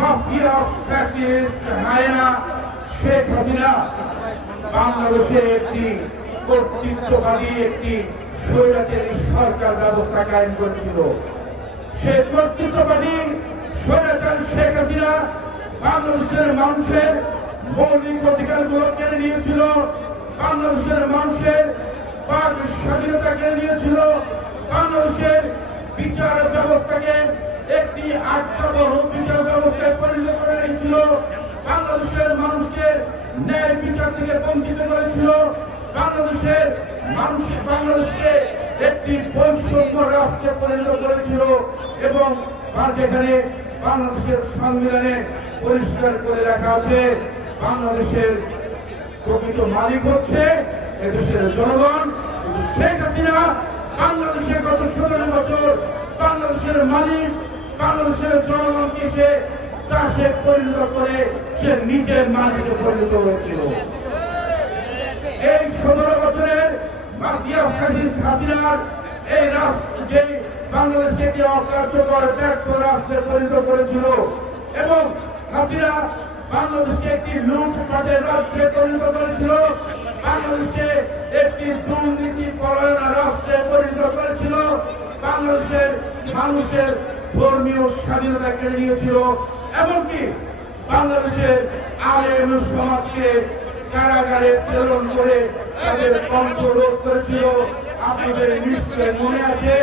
Mafia fascist হায়না Sheikh Hasina বাংলাদেশে একটি কর্তৃত্ববাদী একটি স্বৈরাচারী সরকার ব্যবস্থা কায়েম করেছিল। সেই কর্তৃত্ববাদী স্বৈরাচারী শেখ হাসিনা বাংলাদেশের মানুষের মৌলিক অধিকারগুলো কেড়ে নিয়েছিল, বাংলাদেশের মানুষের বাক স্বাধীনতা কেড়ে নিয়েছিল, বাংলাদেশের বিচার ব্যবস্থাকে একটি আত্মবহ বিচার ব্যবস্থায় পরিণত করে রেখেছিল, বাংলাদেশের মানুষকে ন্যায় বিচার থেকে বঞ্চিত করেছিল, বাংলাদেশকে একটি বৈষম্য রাষ্ট্রে পরিণত করেছিল এবং যেখানে বাংলাদেশের সংবিধানে পরিষ্কার করে রাখা আছে বাংলাদেশের প্রকৃত মালিক হচ্ছে এদেশের জনগণ। কিন্তু শেখ হাসিনা বাংলাদেশে গত 17 বছর বাংলাদেশের মালিক বাংলাদেশের জনগণকে সে দাসে পরিণত করে সে নিজের মালিকে পরিণত হয়েছিল। এই 17 বছরের মাফিয়া ফ্যাসিস্ট হাসিনার এই রাষ্ট্র যে বাংলাদেশকে একটি অকার্যকর ব্যর্থ রাষ্ট্রে পরিণত করেছিল এবং হাসিনা বাংলাদেশকে একটি লুটপাটের রাজ্যে পরিণত করেছিল, বাংলাদেশকে একটি দুর্নীতি পরায়ণ রাষ্ট্রে পরিণত করেছিল, বাংলাদেশের মানুষের ধর্মীয় স্বাধীনতা কেড়ে নিয়েছিল, এমনকি বাংলাদেশের আলেম সমাজকে কারাগারে প্রেরণ করে তাদের কণ্ঠরোধ করেছিল। আপনাদের নিশ্চয় মনে আছে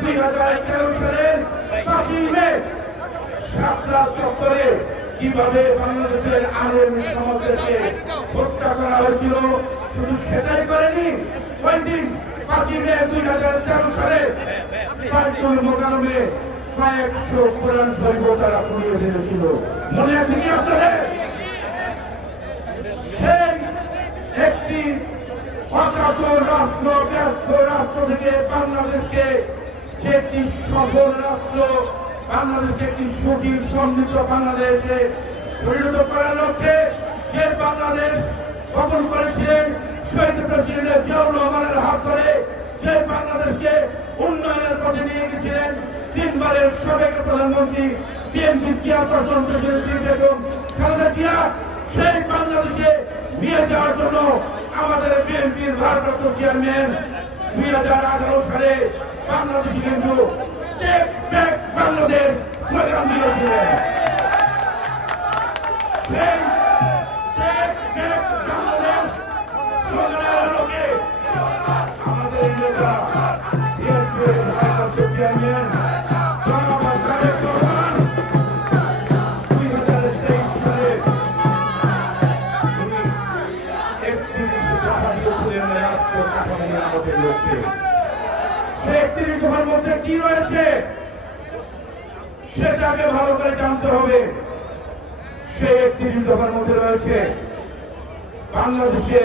2013 সালের 5 মে শাপলা চত্বরে কিভাবে বাংলাদেশের আলেম সমাজকে হত্যা করা হয়েছিল। শুধু সেটাই করেনি, ওই দিন 5 মে 2013 সালে বাইতুল মোকাররমে কয়েকশো কোরআন শরীফ তারা পুড়িয়ে ফেলেছিল। মনে আছে কি আপনাদের? সেই একটি অকার্য রাষ্ট্র ব্যর্থ রাষ্ট্র থেকে বাংলাদেশকে একটি সফল রাষ্ট্র, বাংলাদেশকে একটি সুখী সমৃদ্ধ বাংলাদেশে পরিণত করার লক্ষ্যে যে বাংলাদেশ গঠন করেছিলেন শহীদ প্রেসিডেন্ট জিয়াউর রহমানের হাত ধরে, যে বাংলাদেশকে উন্নয়নের পথে নিয়ে গেছিলেন 3 বারের সাবেক প্রধানমন্ত্রী BNP chairperson president Begum Khaleda Zia, সেই বাংলাদেশে নিয়ে যাওয়ার জন্য আমাদের বিএনপির ভারপ্রাপ্ত চেয়ারম্যান 2018 সালে বাংলাদেশি কিন্তু টেক ব্যাক বাংলাদেশ স্লোগান দিয়েছিলেন। সেই টেক ব্যাক বাংলাদেশ স্লোগানের আলোকে আমাদের নেতা বিএনপির ভারপ্রাপ্ত চেয়ারম্যান জনাব তারেক রহমান 2023 সালে 31 দফা দিয়েছিলেন রাষ্ট্র কাঠামো মেরামতের লক্ষ্যে। সেই 31 দফার মধ্যে কি রয়েছে সেটাকে ভালো করে জানতে হবে। সেই 31 দফার মধ্যে রয়েছে বাংলাদেশে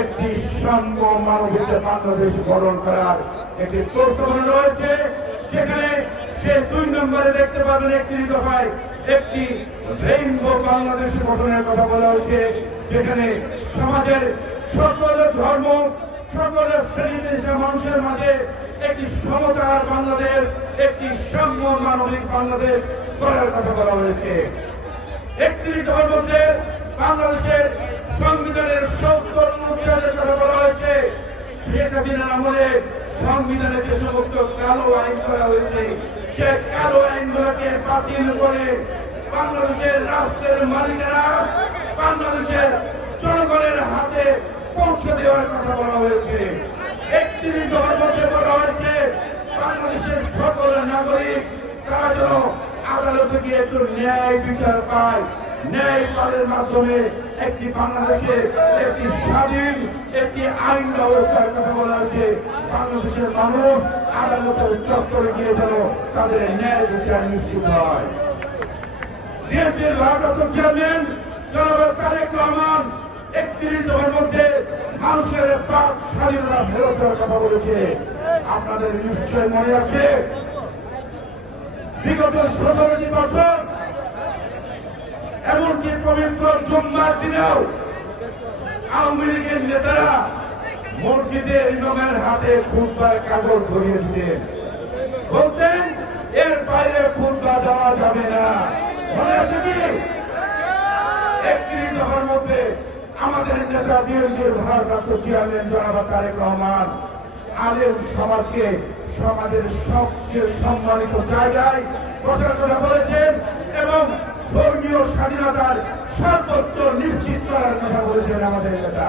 একটি সাম্য মানবিকতা বাংলাদেশ গঠন করার একটি প্রস্তাবনা রয়েছে, সেখানে সে 2 নম্বরে দেখতে পাবেন 31 দফায় একটি রেইনবো বাংলাদেশ গঠনের কথা বলা হয়েছে, যেখানে সমাজের সকল ধর্ম সকল শ্রেণী মানুষের মাঝে একটি সমতার বাংলাদেশ, একটি সাম্য মানবিক বাংলাদেশ করার কথা বলা হয়েছে। 31 দফার মধ্যে বাংলাদেশের সংবিধানের 70 অনুচ্ছেদের কথা বলা হয়েছে। শেখ হাসিনার আমলে সংবিধানে যে সমস্ত কালো আইন করা হয়েছে সে কালো আইনগুলোকে বাতিল করে বাংলাদেশের রাষ্ট্রের মালিকেরা বাংলাদেশের জনগণের হাতে পৌঁছে দেওয়ার কথা বলা হয়েছে। 31 দফার মধ্যে বলা হয়েছে বাংলাদেশের সকল নাগরিক তারা যেন আদালতে গিয়ে একটু ন্যায় বিচার পায়, ন্যায় পালের মাধ্যমে একটি বাংলাদেশে একটি স্বাধীন একটি আইন ব্যবস্থার কথা বলা হয়েছে। বাংলাদেশের মানুষ আদালতের চত্বরে গিয়ে যেন তাদের ন্যায় বিচার নিশ্চিত হয়। বিএনপির ভারপ্রাপ্ত চেয়ারম্যান জনাব তারেক রহমান 31 দফার মধ্যে মানুষের বাক স্বাধীনতা ফেরত দেওয়ার কথা বলেছে। আপনাদের নিশ্চয় মনে আছে বিগত 17টি বছর এমনকি পবিত্র জুম্মার দিনেও আওয়ামী লীগের নেতারা মসজিদে ইমামের হাতে খুতবার কাগজ ধরিয়ে দিতেন, বলতেন এর বাইরে খুতবা দেওয়া যাবে না। মনে আছে 31 দফার মধ্যে আমাদের নেতা বিএনপির ভারপ্রাপ্ত চেয়ারম্যান জনাব তারেক রহমান আলেম সমাজকে সমাজের সবচেয়ে সম্মানিত জায়গায় বসার কথা বলেছেন এবং ধর্মীয় স্বাধীনতার সর্বোচ্চ নিশ্চিত করার কথা বলেছেন আমাদের নেতা।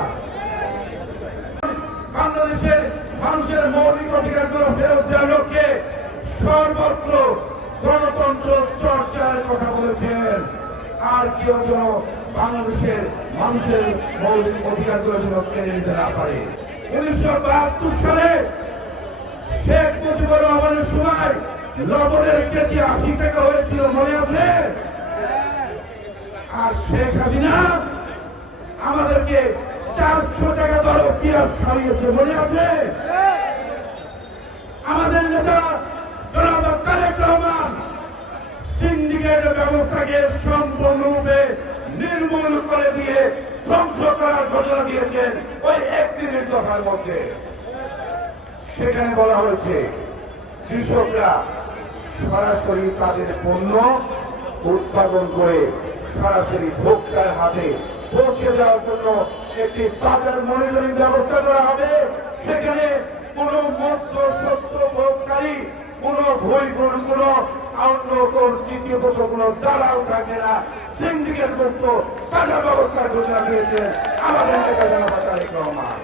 বাংলাদেশের মানুষের মৌলিক অধিকারগুলো ফেরত দেওয়ার লক্ষ্যে সর্বত্র গণতন্ত্র চর্চার কথা বলেছেন। আর কেউ যেন বাংলাদেশের মানুষের মৌলিক অধিকারগুলো যেন কেড়ে নিতে না পারে। 1972 সালে শেখ মুজিবুর রহমানের সময় লবণের কেজি 80 টাকা হয়েছিল, মনে আছে? আর শেখ হাসিনা আমাদেরকে 400 টাকা দরে পেঁয়াজ খাইয়েছে, মনে আছে? আমাদের নেতা জনাব তারেক রহমান সিন্ডিকেট ব্যবস্থাকে সম্পূর্ণরূপে নির্মূল করে দিয়ে ধ্বংস করার ঘোষণা দিয়েছেন ওই 31 দফার মধ্যে। সেখানে বলা হয়েছে কৃষকরা সরাসরি তাদের পণ্য উৎপাদন করে সরাসরি ভোক্তার হাতে পৌঁছে দেওয়ার জন্য একটি বাজার মনিটরিং ব্যবস্থা করা হবে। সেখানে কোন মধ্য সত্য ভোগকারী, কোন ভুল কোন অন্য কোন তৃতীয় কোন দালাল থাকবে না। সিন্ডিকেট মুক্ত বাজার ব্যবস্থার ঘোষণা দিয়েছেন আমাদের নেতা জনাব তারেক রহমান।